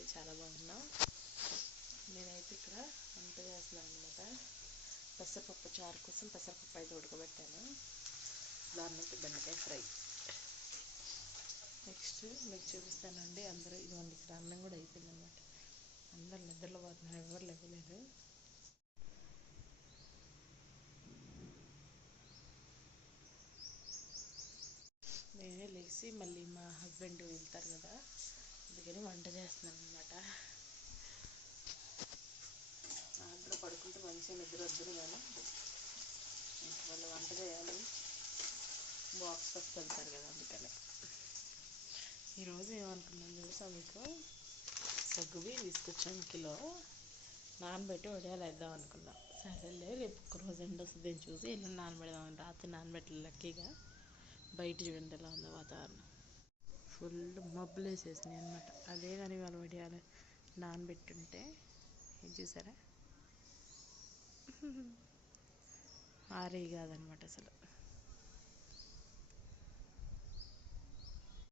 అయితే చాలా బాగున్నాం. నేనైతే ఇక్కడ వంట చేస్తున్నాను అనమాట. పెసరపప్పు చారు కోసం పెసరపప్పు అయితే ఉడకబెట్టాను. దాన్ని బెండకాయ ఫ్రై. నెక్స్ట్ మీకు చూపిస్తానండి. అందరూ ఇదిగోండి ఇక్కడ అన్నం కూడా అయిపోయింది అనమాట. అందరు నిద్రలో పోతున్నారు, ఎవరు లేవలేదు. నేనే లేచి మళ్ళీ మా హస్బెండ్ వెళ్తారు కదా, అందుకని వంట చేస్తున్నాను అనమాట. దాంట్లో పడుకుంటే మంచిగా నిద్ర వద్దును కానీ వాళ్ళు వంట చేయాలి, బాక్స్ పట్టుకెళ్తారు కదా, అందుకని. ఈరోజు ఏమనుకున్నాను తెలుసా మీకు, సగ్గువి తీసుకొచ్చాను కిలో, నానబెట్టి వడియాలు వేద్దాం అనుకున్నాం. సరేలే రేపు ఒక్కరోజు ఎండ వస్తుందని చూసి ఎల్లుండి నానబెడదామని రాత్రి నానబెట్టలేదు. లక్కీగా బయట చూడండి ఎలా ఉందో వాతావరణం, ఫుల్ మబ్బులు వేసేసినాయి అనమాట. అదే కానీ వాళ్ళు వడియాలు నానబెట్టుంటే ఏం చూసారా, ఆరే కాదనమాట అసలు.